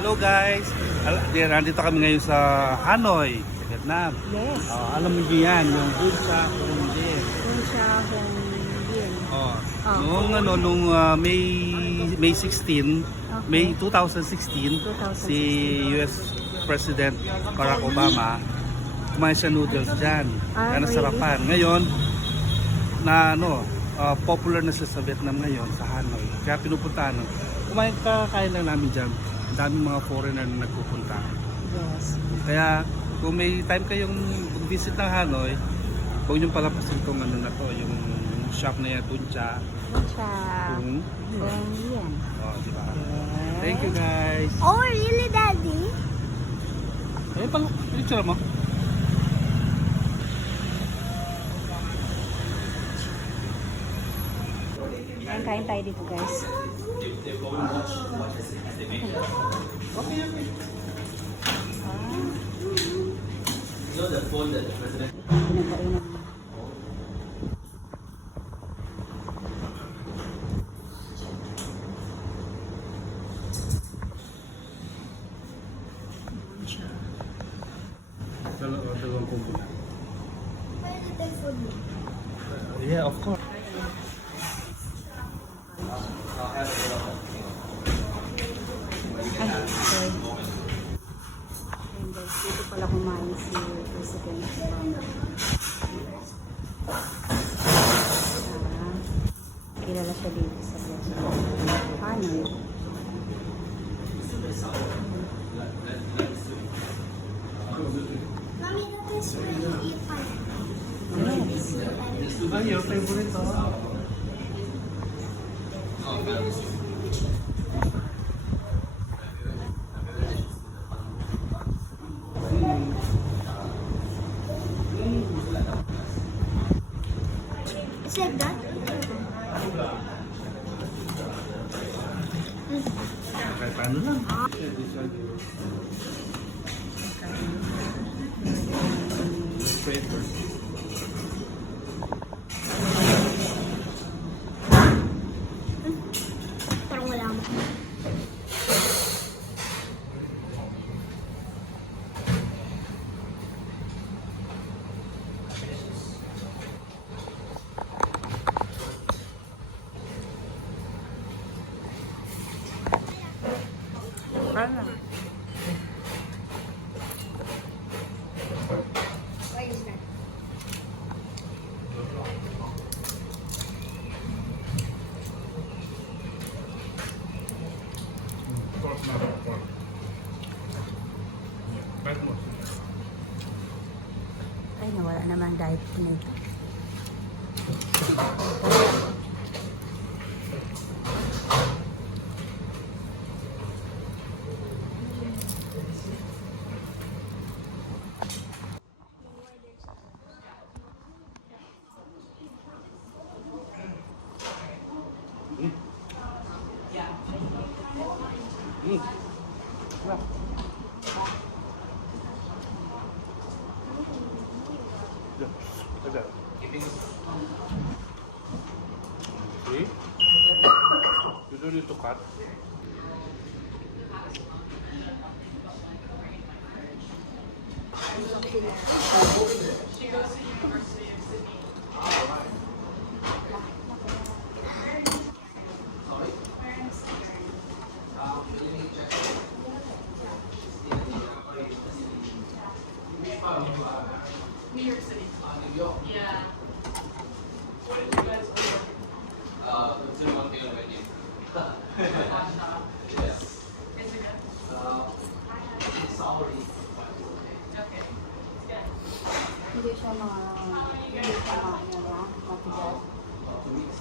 Hello guys! Nandito kami ngayon sa Hanoi, sa Vietnam. Yes. Alam mo niyo yan, yung Buncha Hong Dien. Buncha Hong Dien. Nung May 16, May 2016, 2016. si US President Barack Obama, kumain siya noodles dyan. Kaya nasarapan. Ngayon, popular na sila sa Vietnam ngayon, sa Hanoi. Kaya pinupuntahan. Kakain lang namin dyan. Ang daming mga foreigner na nagpupunta. Yes. Kaya kung may time kayong visit ng Hanoi, huwag niyong palapasin itong yung shop na yan, Buncha. Buncha Hong Dien. Diba? Thank you guys. Oh, really, Daddy? Ayun pala, picture mo. Kain tayo dito, guys. Pinagkainan mo. Dalawang combo na. Yeah, of course. Ay, sorry. And guys, dito pala kumain si President Obama. Kilala siya dito sa Hanoi. Mommy, that is really fun. Yes. Diba your favorite? Is it that? Kahit paano lang. Parang wala mo. Ano? What is that? Ay, nawala naman diet ko nito. See? You don't need to cut. New York City. New York? Yeah. What did you guys order? It's in one thing on menu. Yes. Is it good? Sorry. Okay. Yeah. Hindi siya matigas. 2 weeks.